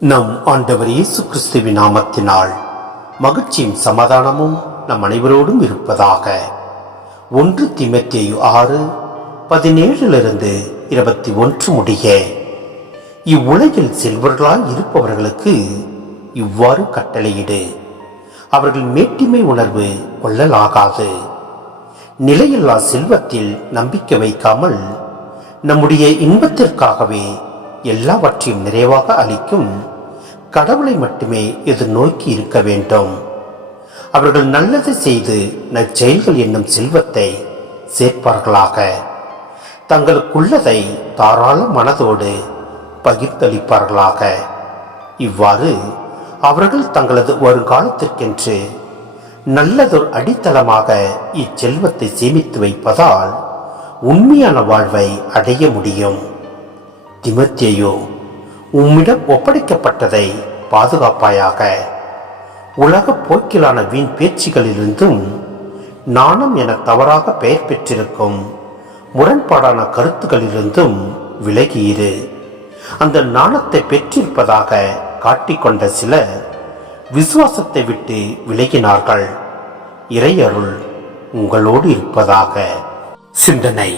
நம் ஆண்டவர் இயேசு கிறிஸ்துவின் நாமத்தினால் மகிழ்ச்சியும் சமாதானமும் நம் அனைவரோடும் இருப்பதாக. 1 தீமோத்தேயு 6:17-21 முடிய. இவ்வுலகில் செல்வர்களாய் இருப்பவர்களுக்கு இவ்வாறு கட்டளையிடு: அவர்கள் மேட்டிமை உணர்வு கொள்ளலாகாது. நிலையில்லா செல்வத்தில் நம்பிக்கை வைக்காமல் நம்முடைய இன்பத்திற்காகவே எல்லாவற்றையும் நிறைவாக அளிக்கும் கடவுளை மட்டுமே எதிர்நோக்கி இருக்க வேண்டும். அவர்கள் நல்லது செய்து நற்செயல்கள் என்னும் செல்வத்தை சேர்ப்பார்களாக. தங்களுக்குள்ளதை தாராள மனதோடு பகிர்ந்தளிப்பார்களாக. இவ்வாறு அவர்கள் தங்களது வருங்காலத்திற்கென்று நல்லதொரு அடித்தளமாக இச்செல்வத்தை சேமித்து வைப்பதால் உண்மையான வாழ்வை அடைய முடியும். தீமோத்தேயு, உம்மிடம் ஒப்படைக்கப்பட்டதை பாதுகாப்பாயாக. உலக போக்கிலான வீண் பேச்சுகளிலிருந்தும் நாணம் என தவறாக பெயர் பெற்றிருக்கும் முரண்பாடான கருத்துக்களிலிருந்தும் விலகியிரு. அந்த நாணத்தை பெற்றிருப்பதாக காட்டிக்கொண்ட சிலர் விசுவாசத்தை விட்டு விலகினார்கள். இறையருள் உங்களோடு இருப்பதாக. சிந்தனை: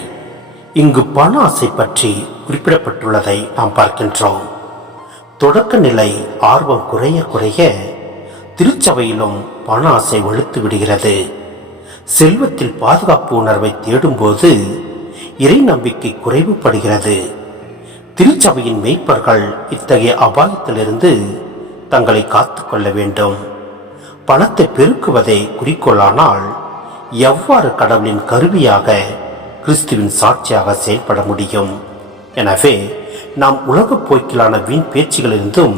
இங்கு பண ஆசை பற்றி குறிப்பிடப்பட்டுள்ளதை நாம் பார்க்கின்றோம். தொடக்க நிலை ஆர்வம் குறைய குறைய திருச்சபையிலும் பண ஆசை வலுத்து விடுகிறது. செல்வத்தில் பாதுகாப்பு உணர்வை தேடும்போது இறை நம்பிக்கை குறைவுபடுகிறது. திருச்சபையின் மேய்ப்பர்கள் இத்தகைய அபாயத்திலிருந்து தங்களை காத்துக்கொள்ள வேண்டும். பணத்தை பெருக்குவதை குறிக்கோளானால் எவ்வாறு கடவுளின் கருவியாக, கிறிஸ்துவின் சாட்சியாக செயல்பட முடியும்? எனவே நாம் உலக போக்கிலான வீண் பேச்சுகளிலிருந்தும்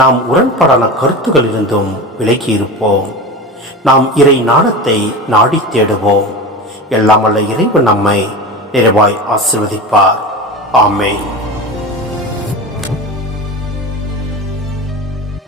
நாம் முரண்பாடான கருத்துக்களிலிருந்தும் விலகி இருப்போம். நாம் இறை ஞானத்தை நாடி தேடுவோம். எல்லாம் வல்ல இறைவன் நம்மை நிறைவாய் ஆசீர்வதிப்பார். ஆமென்.